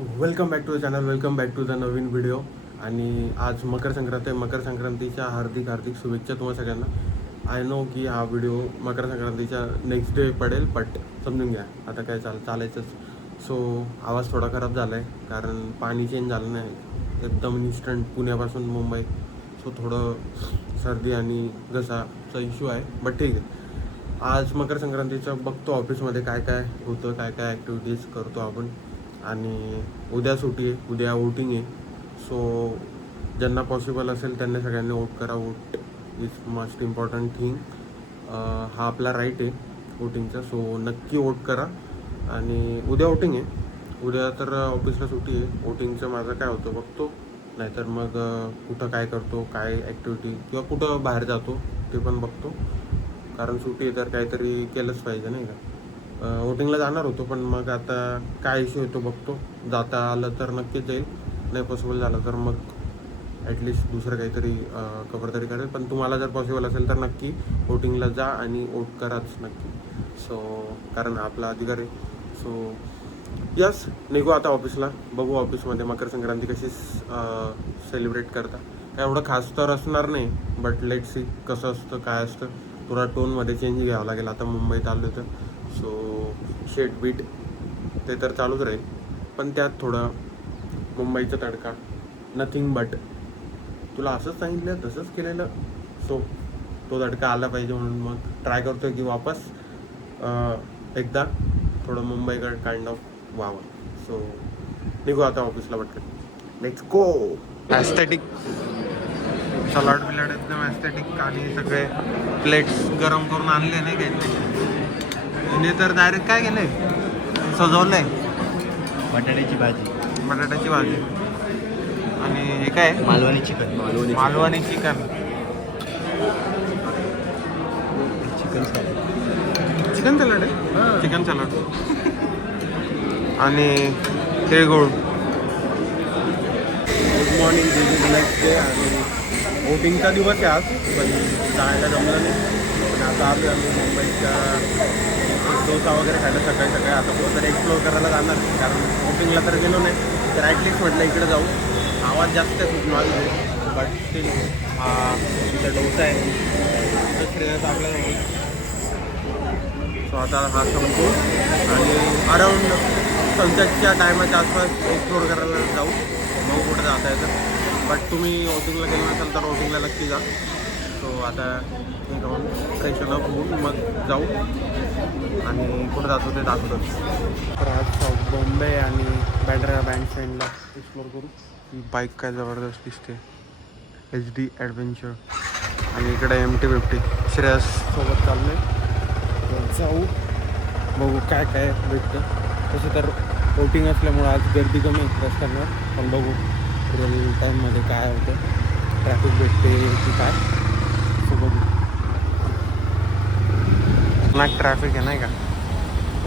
Welcome back to the channel, welcome back to the नवीन video. आणि आज मकर संक्रांत आहे. मकर संक्रांतीच्या हार्दिक हार्दिक शुभेच्छा तुम्हाला सगळ्यांना. आय नो की हा व्हिडिओ मकर संक्रांतीच्या नेक्स्ट डे पडेल, बट समजून घ्या आता काय चालायचंच. सो आवाज थोडा खराब झाला आहे कारण पाणी चेंज झालं नाही एकदम इन्स्टंट पुण्यापासून मुंबई. सो थोडं सर्दी आणि घसाचा इश्यू आहे, बट ठीक आहे. आज मकर संक्रांतीचं बघतो ऑफिसमध्ये काय काय होतं, काय काय ॲक्टिव्हिटीज करतो आपण. आणि उद्या सुट्टी आहे, उद्या वोटिंग आहे. सो ज्यांना पॉसिबल असेल त्यांनी सगळ्यांनी वोट करा. Vote is must important thing. हा आपला राईट आहे वोटिंगचा. सो नक्की वोट करा. आणि उद्या वोटिंग आहे. उद्या तर ऑफिसला सुट्टी आहे. वोटिंगचं माझं काय होतं बघतो, नाहीतर मग कुठं काय करतो, काय ॲक्टिव्हिटी किंवा कुठं बाहेर जातो ते पण बघतो. कारण सुट्टी आहे तर काहीतरी केलंच पाहिजे नाही का. वोटिंगला जाणार होतो पण मग आता काय इश्यू होतो बघतो. जाता आलं तर नक्कीच जाईल, नाही पॉसिबल झालं तर मग ॲटलिस्ट दुसरं काहीतरी कवर तरी करेल. पण तुम्हाला जर पॉसिबल असेल तर नक्की वोटिंगला जा आणि वोट कराच नक्की. सो कारण आपला अधिकार आहे. सो यस, निघू आता ऑफिसला. बघू ऑफिसमध्ये मकर संक्रांती कशी सेलिब्रेट करता. काय एवढं खास तर असणार नाही, बट लेट सी कसं असतं काय असतं. थोडा टोनमध्ये चेंज घ्यावा लागेल. आता मुंबईत आलो होतं सो शेट बीट ते तर चालूच राहील, पण त्यात थोडं मुंबईचा तडका. नथिंग बट तुला असंच सांगितलं तसंच केलेलं. सो तो तडका आला पाहिजे म्हणून मग ट्राय करतो आहे की वापस एकदा थोडं मुंबईकडे काइंड ऑफ व्हावं. सो निघू आता ऑफिसला पटकन. Let's go. ॲस्थेटिक सलाड बिलाड एकदम ॲस्थेटिक आणि सगळे प्लेट्स गरम करून आणले नाही काही. म्हणजे तर डायरेक्ट काय केलंय, सजवलंय बटाट्याची भाजी, बटाट्याची भाजी आणि हे काय Malvani chicken. Malvani chicken. Chicken salad. Chicken salad आहे, चिकन सॅलड आणि तिळगुळ. Good morning, this is next day. आणि वोटिंगचा दिवस आहे आज, पण जायला जमलं नाही. पण आता आलो आम्ही मुंबईच्या डोसा वगैरे खायला सकाळी सकाळी. आता कुठंतरी एक्सप्लोर करायला जाणार, कारण वोटिंगला तर गेलो नाही तर ॲटलिस्ट म्हटलं इकडे जाऊ. आवाज जास्त आहे, खूप नॉईज आहे, बट स्टील हा इथं डोसा आहे, तिथं श्रेयस आपल्याला. सो आता हा संपतो आणि अराऊंड सनसेटच्या टायमाच्या आसपास एक्सप्लोर करायला जाऊ. मग कुठं जाता येतं. बट तुम्ही वोटिंगला गेलं नसाल तर वोटिंगला नक्की जा. सो आता हे जाऊन फ्रेशन अप होऊन मग जाऊ आणि कुठं जातो ते दाखवतो. तर आज साऊथ बॉम्बे आणि बँड्रा बँडस्टँडला एक्सप्लोर करू. बाईक काय जबरदस्त दिसते, HD ॲडव्हेंचर. आणि इकडे MT-50 श्रेयससोबत चाललं आहे. जाऊ बघू काय काय भेटतं. तसं तर वोटिंग असल्यामुळं आज गर्दी कमी आहे रस्त्यांवर, पण बघू रिअल टाईममध्ये काय होतं, ट्रॅफिक भेटते की काय. सो बघू. नाक ट्रॅफिक आहे नाही का.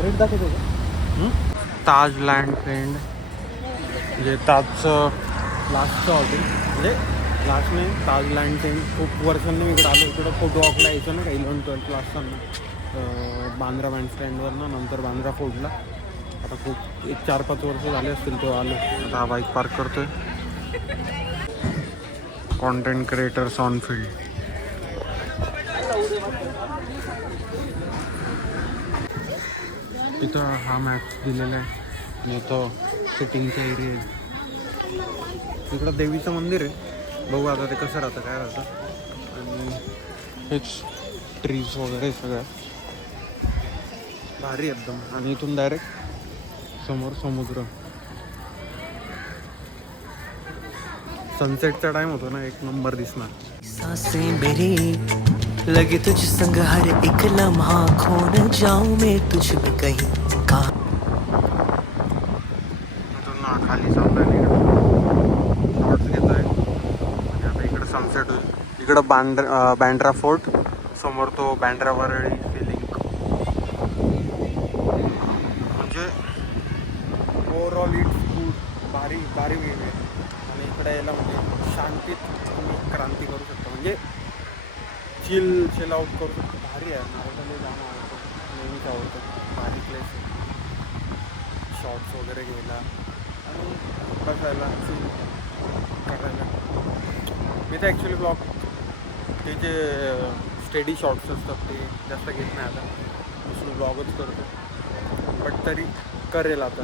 रेट दाखवतो का. ताज लँड फ्रेंड म्हणजे ताजचं लास्टचं हॉटेल, म्हणजे लास्ट नाही, ताज लँड फ्रेंड. खूप वर्षांनी मी इकडे आलो. इकडं फोटो ऑफला यायचं ना का 11-12 असताना बांद्रा बँडस्टँडवरनं, नंतर बांद्रा फोर्टला. आता खूप 1-4-5 वर्ष झाले असतील तो आलो. आता हा बाईक पार्क करतोय. Content creators on field. इथं हा मॅप दिलेला आहे आणि इथं सिटिंगचा एरिया आहे. इकडं देवीचं मंदिर आहे. बघू आता ते कसं राहतं काय राहतं. आणि हेच ट्रीज वगैरे सगळं भारी एकदम. आणि इथून डायरेक्ट समोर समुद्र. सनसेटचा टाइम होतो ना, एक नंबर दिसणार. सांसें मेरी लगे तुझ संग हर एक लम्हा खो न जाऊं मैं तुझ में कहीं कहाँ. इथून खाली चाललोय शॉर्ट्स घेतोय. आणि आता इकडं सनसेट होईल. इकडं बँड्रा फोर्ट, समोर तो बँड्रा वरळी फिलिंग. म्हणजे ओव्हरऑल इट्स गुड. भारी भारी वेगळे. आणि इकडे यायला म्हणजे शांतीत तुम्ही क्रांती करू शकता, म्हणजे चिल आउट करू शकतो. भारी आहे. मला तर जाणं आवडतं, नेहमीच आवडतं. भारी प्लेस आहे शॉर्ट्स वगैरे घ्यायला. आणि बसायला चिल करायला. मी तर ॲक्च्युली ब्लॉग ते जे स्टेडी शॉर्ट्स असतात ते जास्त घेत नाही आता, बसून ब्लॉगच करतो. बट तरी करेल आता,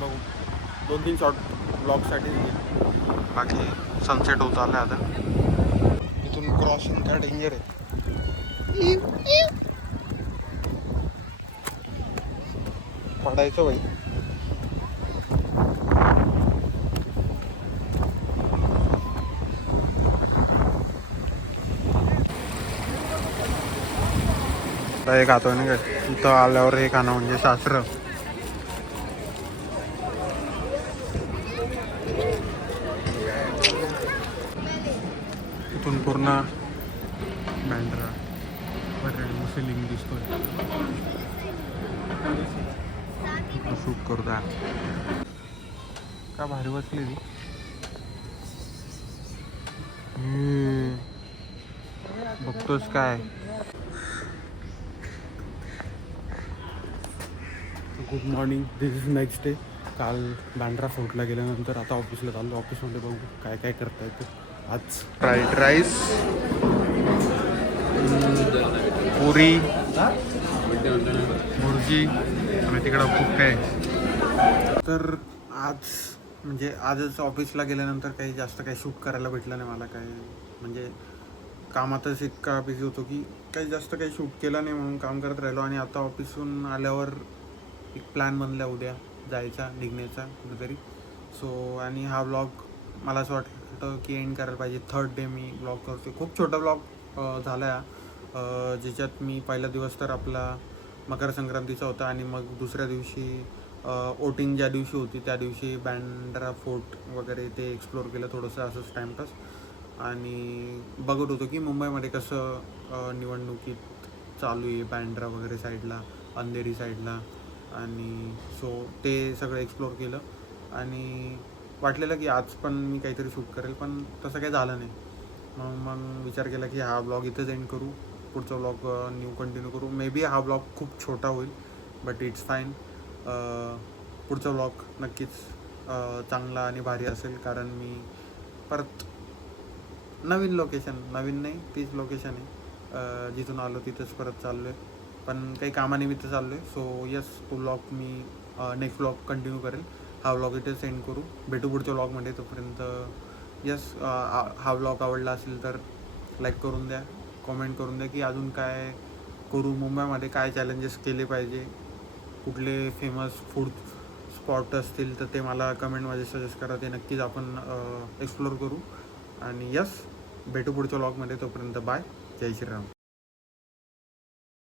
बघू 2-3 शॉर्ट ब्लॉगसाठीच घेईल. बाकी सनसेट होत आलं आता. इथून क्रॉसिंग काय डेंजर आहे. पडायचं बाई. हे खातोय ना काय इथं आल्यावर, हे खाणं म्हणजे शास्त्र. इथून पूर्ण बँड्रा वरती लिंक दिसतोय. शूट करता का भारी बसली ती. बघतोस काय. Good morning, this is next day. काल बँड्रा फोर्टला गेल्यानंतर आता ऑफिसला चाललो. ऑफिसमध्ये बघू काय काय करता येतं आज. फ्राईड राईस, पुरी, भुर्जी आणि तिकडं खूप काय. तर आज म्हणजे आजच ऑफिसला गेल्यानंतर काही जास्त काही शूट करायला भेटलं नाही मला. काय म्हणजे कामातच इतका बिझी होतो की काही जास्त काही शूट केलं नाही, म्हणून काम करत राहिलो. आणि आता ऑफिसहून आल्यावर एक प्लॅन बनला उद्या जायचा, निघण्याचा कुठेतरी. सो आणि हा व्लॉग मला असं वाटतं की एंड करायला पाहिजे. 3rd डे मी व्लॉग करतो. खूप छोटा व्लॉग झाला आहे, ज्याच्यात मी पहिला दिवस तर आपला मकर संक्रांतीचा होता, आणि मग दुसऱ्या दिवशी वोटिंग ज्या दिवशी होती त्या दिवशी बँड्रा फोर्ट वगैरे ते एक्सप्लोअर केलं थोडंसं, असंच टाईमपास. आणि बघत होतो की मुंबईमध्ये कसं निवडणुकीत चालू आहे, बँड्रा वगैरे साईडला, अंधेरी साईडला. आणि सो ते सगळं एक्सप्लोअर केलं. आणि वाटलेलं की आज पण मी काहीतरी शूट करेल, पण तसं काही झालं नाही. मग विचार केला की हा ब्लॉग इथंच एंड करू, पुढचा ब्लॉग न्यू कंटिन्यू करू. मे बी हा ब्लॉग खूप छोटा होईल, बट इट्स फाईन. पुढचा ब्लॉग नक्कीच चांगला आणि भारी असेल, कारण मी परत नवीन लोकेशन, नवीन नाही तीच लोकेशन आहे, जिथून आलो तिथंच परत चाललो आहे, पण काही कामानिमित्त चाललो आहे. सो यस, तो ब्लॉग मी नेक्स्ट ब्लॉग कंटिन्यू करेल. हा ब्लॉग इथे सेंड करू, भेटू पुढच्या ब्लॉगमध्ये. तोपर्यंत यस, हा ब्लॉग आवडला असेल तर लाईक करून द्या, कॉमेंट करून द्या की अजून काय करू, मुंबईमध्ये काय चॅलेंजेस केले पाहिजे, कुठले फेमस फूड स्पॉट असतील तर ते मला कमेंटमध्ये सजेस्ट करा. ते नक्कीच आपण एक्सप्लोअर करू. आणि यस, भेटू पुढच्या व्लॉगमध्ये. तोपर्यंत बाय, जय श्रीराम.